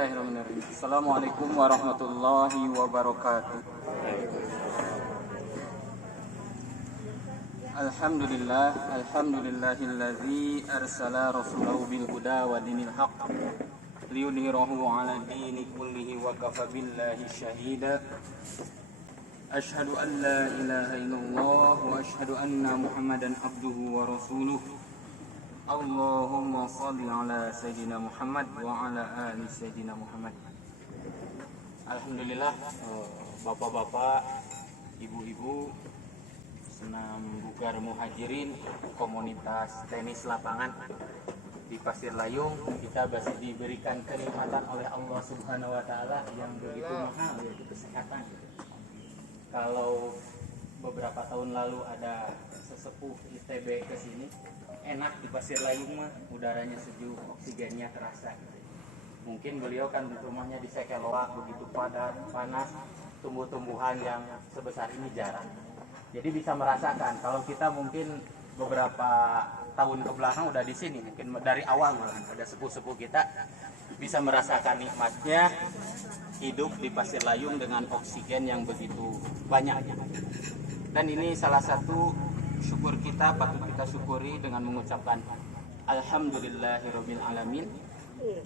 Bismillahirrahmanirrahim. Assalamualaikum warahmatullahi wabarakatuh. Alhamdulillahilladzi arsala rasulahu bil huda wa dinil haqq liyudhhirahu 'ala dini kullihi wa kafa billahi syahida. Asyhadu an la ilaha illallah wa asyhadu anna Muhammadan abduhu wa rasuluh. Allahumma shalli ala Sayyidina Muhammad wa ala ali Sayyidina Muhammad. Alhamdulillah, bapak-bapak, ibu-ibu, senam bugar muhajirin, komunitas tenis lapangan di Pasir Layung, kita masih diberikan kenikmatan oleh Allah Subhanahu wa taala yang begitu mahal, yaitu kesehatan. Kalau beberapa tahun lalu ada sesepuh ITB ke sini, enak di Pasir Layung mah, udaranya sejuk, oksigennya terasa. Mungkin beliau kan rumahnya di Sekeloa, begitu padat, panas, tumbuh-tumbuhan yang sebesar ini jarang. Jadi bisa merasakan. Kalau kita mungkin beberapa tahun ke belakang udah di sini, mungkin dari awal malah ada sepuh-sepuh kita bisa merasakan nikmatnya hidup di Pasir Layung dengan oksigen yang begitu banyak. Dan ini salah satu syukur kita, patut kita syukuri dengan mengucapkan alhamdulillahirabbil alamin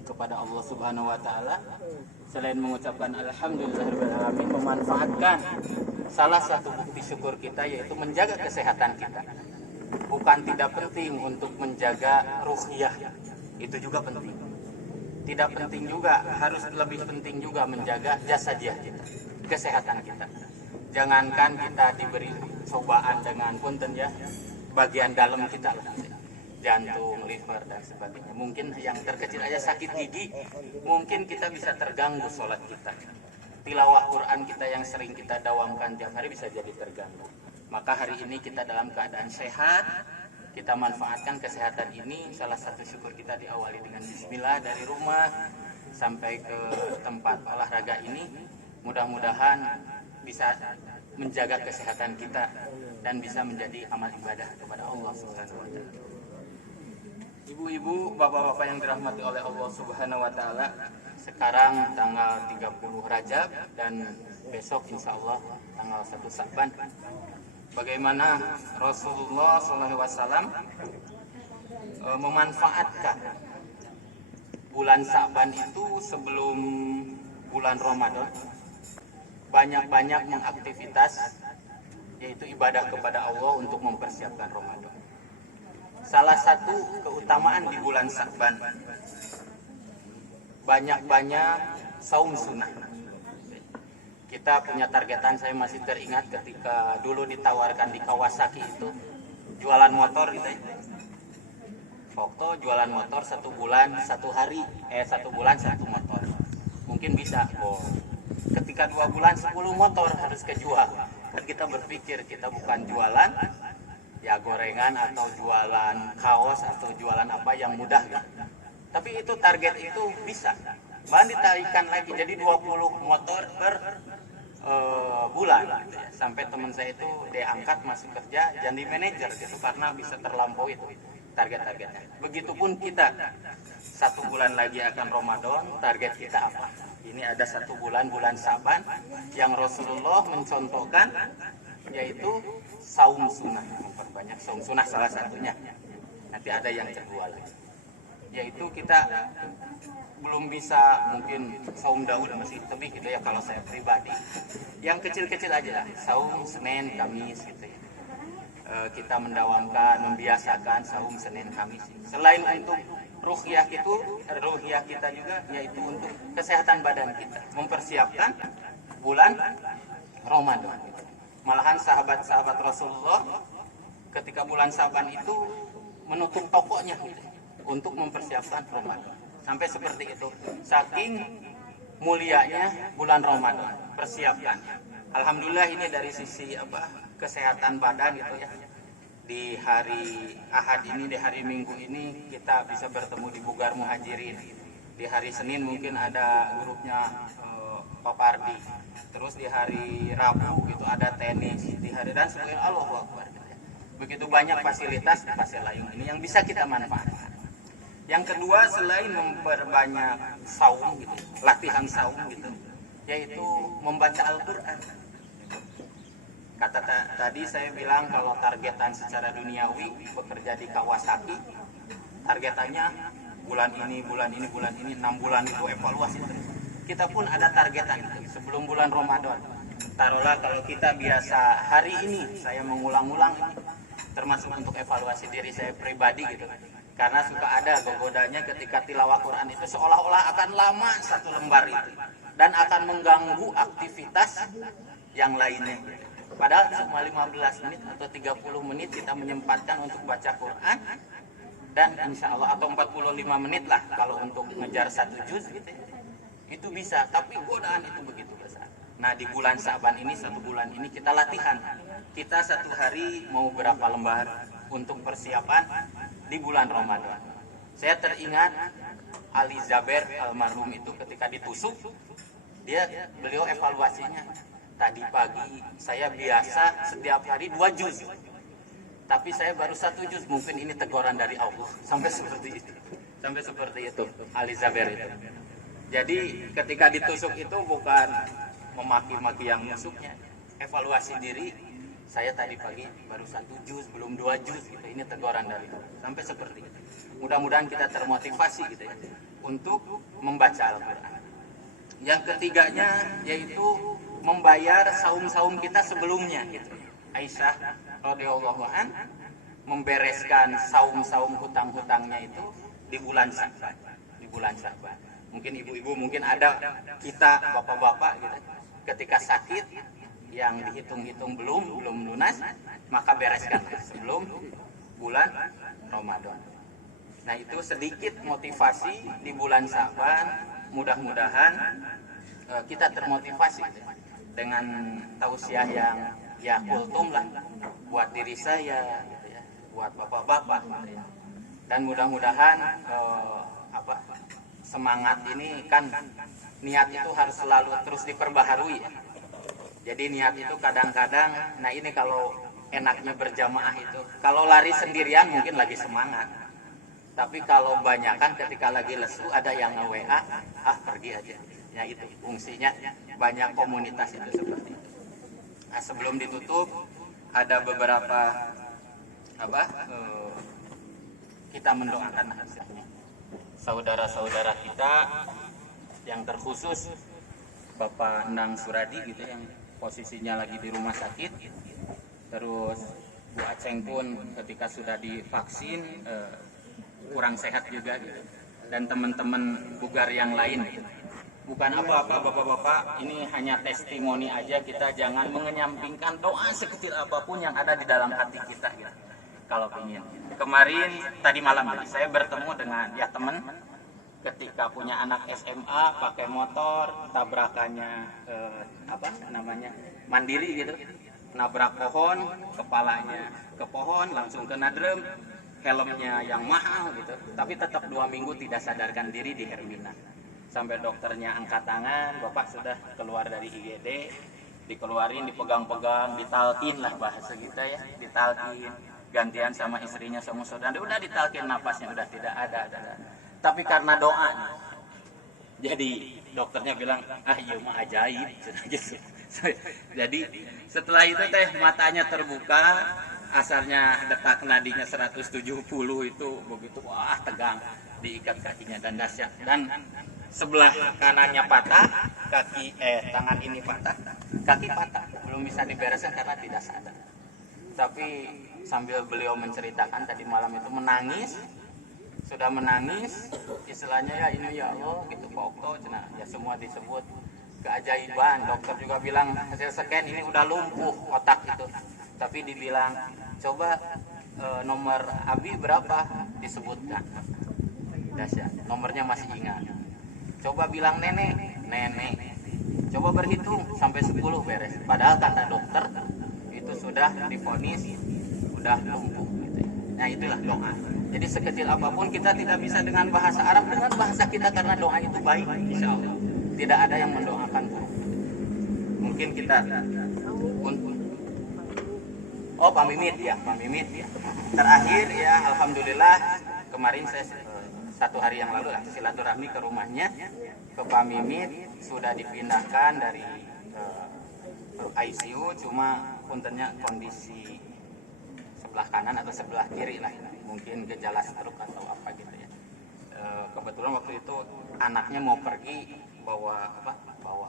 kepada Allah Subhanahu wa taala. Selain mengucapkan alhamdulillahirabbil alamin, memanfaatkan salah satu bukti syukur kita yaitu menjaga kesehatan kita. Bukan tidak penting untuk menjaga ruhiyah, itu juga penting. Tidak penting juga, harus lebih penting juga menjaga jasadiah kita, kesehatan kita. Jangankan kita diberi cobaan dengan punten ya, bagian dalam kita, jantung, liver dan sebagainya. Mungkin yang terkecil aja sakit gigi, mungkin kita bisa terganggu sholat kita. Tilawah Quran kita yang sering kita dawamkan tiap hari bisa jadi terganggu. Maka hari ini kita dalam keadaan sehat, kita manfaatkan kesehatan ini. Salah satu syukur kita diawali dengan bismillah dari rumah sampai ke tempat olahraga ini. Mudah-mudahan bisa menjaga kesehatan kita dan bisa menjadi amal ibadah kepada Allah Subhanahu wa taala. Ibu-ibu, bapak-bapak yang dirahmati oleh Allah Subhanahu wa taala, sekarang tanggal 30 Rajab dan besok insyaallah tanggal 1 Sa'ban. Bagaimana Rasulullah SAW memanfaatkan bulan Sa'ban itu sebelum bulan Ramadan, banyak-banyak mengaktivitas yaitu ibadah kepada Allah untuk mempersiapkan Ramadan. Salah satu keutamaan di bulan Sa'ban, banyak-banyak saum sunnah. Kita punya targetan, saya masih teringat ketika dulu ditawarkan di Kawasaki itu jualan motor gitu ya. Waktu jualan motor 1 bulan 1 hari, 1 bulan 1 motor. Mungkin bisa, ketika 2 bulan 10 motor harus kejual. Kan kita berpikir kita bukan jualan ya gorengan atau jualan kaos atau jualan apa yang mudah gitu. Tapi itu target itu bisa. Bahkan ditarikan lagi jadi 20 motor per bulan gitu ya. Sampai teman saya itu diangkat masuk kerja jadi manajer gitu karena bisa terlampaui itu target-targetnya. Begitupun kita 1 bulan lagi akan Ramadan, target kita apa? Ini ada 1 bulan Sa'ban yang Rasulullah mencontohkan yaitu saum sunnah, memperbanyak saum sunnah salah satunya. Nanti ada yang kedua lagi, yaitu kita belum bisa mungkin saum Daud masih lebih gitu ya kalau saya pribadi. Yang kecil-kecil aja, saum Senin, Kamis gitu ya. Kita mendawamkan, membiasakan saum Senin, Kamis. Selain untuk ruhiyah kita juga yaitu untuk kesehatan badan kita, mempersiapkan bulan Ramadan. Malahan sahabat-sahabat Rasulullah ketika bulan Sa'ban itu menutup tokonya gitu, untuk mempersiapkan Ramadan. Sampai seperti itu. Saking mulianya bulan Ramadan, persiapkan. Alhamdulillah ini dari sisi kesehatan badan gitu ya. Di hari Ahad ini, di hari Minggu ini kita bisa bertemu di Bugar Muhajirin. Di hari Senin mungkin ada grupnya Pak Pardi. Terus di hari Rabu itu ada tenis. Di hari dan sebagainya, Allahu Akbar. Begitu banyak fasilitas di Pasir Layung ini yang bisa kita manfaatkan. Yang kedua, selain memperbanyak saum gitu, latihan saum gitu, yaitu membaca Al-Qur'an. Tadi saya bilang kalau targetan secara duniawi bekerja di Kawasaki, targetannya bulan ini, 6 bulan itu evaluasi terus. Kita pun ada targetan gitu, sebelum bulan Ramadan. Taruhlah kalau kita biasa hari ini saya mengulang-ulang ini, termasuk untuk evaluasi diri saya pribadi gitu. Karena suka ada gogodanya ketika tilawah Quran itu seolah-olah akan lama satu lembar itu dan akan mengganggu aktivitas yang lainnya. Padahal cuma 15 menit atau 30 menit kita menyempatkan untuk baca Quran, dan insya Allah atau 45 menit lah kalau untuk ngejar 1 juz gitu. Itu bisa, tapi godaan itu begitu besar. Nah, di bulan Sa'ban ini, 1 bulan ini kita latihan. Kita 1 hari mau berapa lembar untuk persiapan di bulan Ramadan. Saya teringat Ali Zaber almarhum itu ketika ditusuk, beliau evaluasinya, tadi pagi saya biasa setiap hari 2 juz, tapi saya baru 1 juz, mungkin ini teguran dari Allah. Sampai seperti itu Ali Zaber itu. Jadi ketika ditusuk itu bukan memaki-maki yang musuhnya, evaluasi diri, saya tadi pagi baru 1 juz, belum 2 juz gitu. Ini teguran dari Allah. Sampai seperti itu. Mudah-mudahan kita termotivasi gitu ya untuk membaca Al-Qur'an. Yang ketiganya yaitu membayar saum-saum kita sebelumnya gitu. Aisyah radhiyallahu an membereskan saum-saum hutang-hutangnya itu di bulan Sa'ban. Mungkin ibu-ibu, mungkin ada kita bapak-bapak gitu. Ketika sakit yang dihitung-hitung belum lunas, maka bereskan sebelum bulan Ramadan. Nah, itu sedikit motivasi di bulan Sa'ban. Mudah-mudahan kita termotivasi dengan tausiah yang ya kultum lah buat diri saya gitu ya, buat bapak-bapak gitu ya. Dan mudah-mudahan semangat ini kan, niat itu harus selalu terus diperbaharui ya. Jadi niat itu kadang-kadang, nah ini kalau enaknya berjamaah itu, kalau lari sendirian mungkin lagi semangat, tapi kalau banyakan ketika lagi lesu ada yang nge-WA, pergi aja. Ya itu fungsinya, banyak komunitas itu seperti itu. Nah, sebelum ditutup ada beberapa kita mendoakan saudara-saudara kita yang terkhusus Bapak Endang Suradi gitu yang posisinya lagi di rumah sakit, terus Bu Aceng pun ketika sudah divaksin kurang sehat juga gitu, dan teman-teman bugar yang lain gitu. Bukan apa-apa bapak-bapak, ini hanya testimoni aja, kita jangan mengenyampingkan doa sekecil apapun yang ada di dalam hati kita gitu. Kalau ingin. Kemarin tadi malam saya bertemu dengan teman ketika punya anak SMA pakai motor, tabrakannya mandiri gitu, nabrak pohon, kepalanya ke pohon langsung kena drum, helmnya yang mahal gitu, tapi tetap 2 minggu tidak sadarkan diri di Hermina. Sampai dokternya angkat tangan, bapak sudah keluar dari IGD, dikeluarin, dipegang-pegang, ditalkin lah bahasa kita ya, ditalkin, gantian sama istrinya sama saudara, udah ditalkin, napasnya udah tidak ada. Tapi karena doa, jadi dokternya bilang, iya mah ajaib gitu. Jadi setelah itu matanya terbuka, asalnya detak nadinya 170 itu begitu, wah tegang, diikat kakinya dan dahsyat, dan sebelah kanannya patah, tangan ini patah, kaki patah, belum bisa dibereskan karena tidak sadar. Tapi sambil beliau menceritakan tadi malam itu menangis, sudah menangis, istilahnya ya ini ya Allah gitu pokok, ya semua disebut keajaiban. Dokter juga bilang hasil scan ini udah lumpuh otak itu, tapi dibilang coba nomor Abi berapa, disebutkan, dahsyat, nomornya masih ingat. Coba bilang nenek, coba berhitung sampai 10 beres. Padahal kata dokter itu sudah divonis, sudah lumpuh gitu. Nah itulah doa. Jadi sekecil apapun kita tidak bisa dengan bahasa Arab, dengan bahasa kita, karena doa itu baik, insya Allah. Tidak ada yang mendoakan buruk. Mungkin kita pamimit ya. Terakhir ya, alhamdulillah kemarin saya 1 hari yang lalu lah silaturahmi ke rumahnya, ke Pak Mimit. Sudah dipindahkan dari ICU, cuma puntennya kondisi sebelah kanan atau sebelah kiri lah, mungkin gejala stroke atau apa gitu ya. Kebetulan waktu itu anaknya mau pergi bawa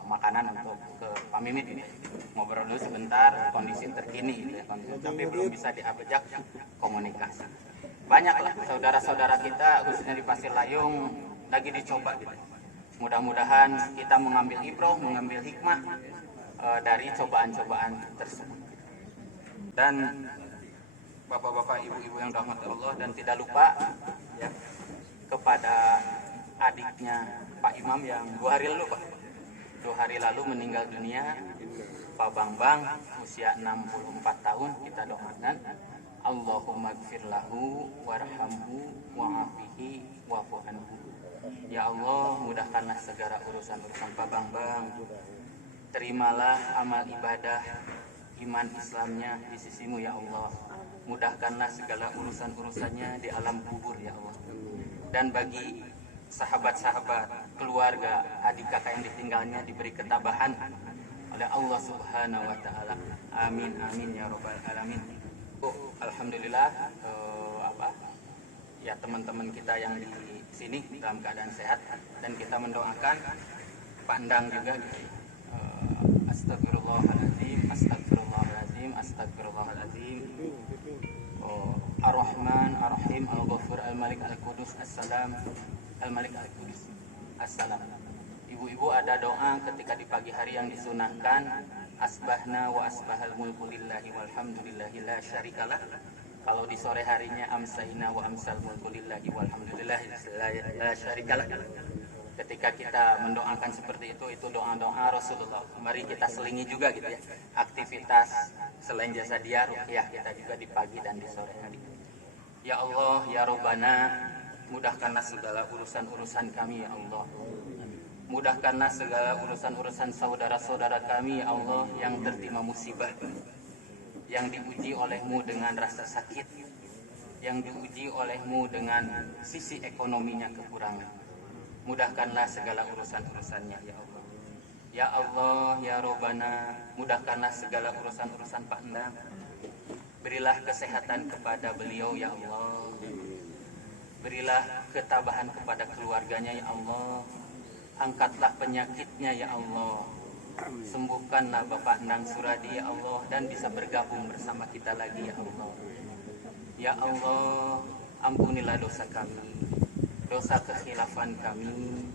makanan untuk ke Pak Mimit ini, ngobrol dulu sebentar kondisi terkini gitu ya, tapi belum bisa diabejak komunikasi. Banyaklah saudara-saudara kita khususnya di Pasir Layung lagi dicoba gitu. Mudah-mudahan kita mengambil ibrah, mengambil hikmah dari cobaan-cobaan tersebut. Dan bapak-bapak, ibu-ibu yang dirahmati Allah, dan tidak lupa ya kepada adiknya Pak Imam yang 2 hari lalu Pak, 2 hari lalu meninggal dunia, Pak Bambang, usia 64 tahun. Kita doakan Allahumma gfir lahu warhamhu wa'afihi wa'fu anhu. Ya Allah, mudahkanlah segala urusan-urusan Pak Bambang. Terimalah amal ibadah iman Islamnya di sisimu ya Allah. Mudahkanlah segala urusan-urusannya di alam kubur ya Allah. Dan bagi sahabat-sahabat, keluarga, adik kakak yang ditinggalnya diberi ketabahan oleh Allah Subhanahu wa taala. Amin amin ya rabbal alamin. Alhamdulillah ya teman-teman kita yang di sini dalam keadaan sehat, dan kita mendoakan Pak Endang juga astagfirullahaladzim, astagfirullahaladzim, astagfirullahaladzim. Ar-Rahman, Ar-Rahim, Al-Ghafur, Al-Malik, Al-Qudus, Assalam, Al-Malik, Al-Qudus, Assalam. Ibu-ibu ada doa ketika di pagi hari yang disunahkan, asbahna wa asbahal mulku lillahi walhamdulillahi la syarikalah. Kalau di sore harinya amsayna wa amsal mulku lillahi walhamdulillahi la syarikalah. Ketika kita mendoakan seperti itu doa-doa Rasulullah. Mari kita selingi juga gitu ya, aktivitas selain jasa dia ruqyah kita juga di pagi dan di sore hari. Ya Allah, ya Rabbana, mudahkanlah segala urusan-urusan kami ya Allah. Mudahkanlah segala urusan-urusan saudara-saudara kami ya Allah yang tertimpa musibah, yang diuji olehmu dengan rasa sakit, yang diuji olehmu dengan sisi ekonominya kekurangan. Mudahkanlah segala urusan-urusannya ya Allah. Ya Allah, ya Rabbana, mudahkanlah segala urusan-urusan Pak Endang. Berilah kesehatan kepada beliau ya Allah. Berilah ketabahan kepada keluarganya ya Allah. Angkatlah penyakitnya ya Allah. Sembuhkanlah Bapak Endang Suradi ya Allah, dan bisa bergabung bersama kita lagi ya Allah. Ya Allah, ampunilah dosa kami, dosa kekhilafan kami,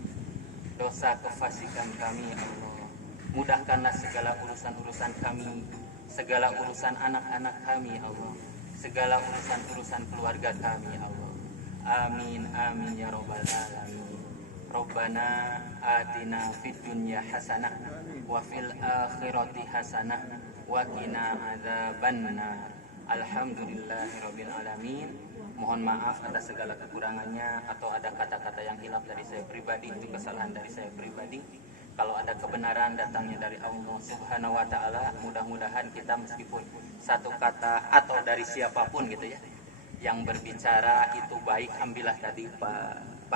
dosa kefasikan kami ya Allah. Mudahkanlah segala urusan-urusan kami, segala urusan anak-anak kami ya Allah, segala urusan-urusan keluarga kami ya Allah. Amin amin ya rabbal alamin. Rabbana atina fid dunya hasanah wa fil akhirati hasanah wa qina adzabannar. Alhamdulillahirabbil alamin. Mohon maaf atas segala kekurangannya, atau ada kata-kata yang hilaf dari saya pribadi, itu kesalahan dari saya pribadi. Kalau ada kebenaran datangnya dari Allah Subhanahu wa taala, mudah-mudahan kita meskipun satu kata atau dari siapapun gitu ya yang berbicara itu baik, ambillah tadi Pak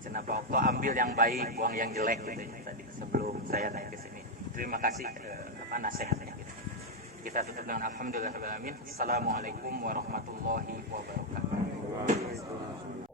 Cenapa Okto, ambil yang baik, buang yang jelek gitu ya, tadi sebelum saya naik ke sini. Terima kasih nasihatnya gitu. Kita tutup dengan alhamdulillahirabbil alamin. Assalamualaikum warahmatullahi wabarakatuh.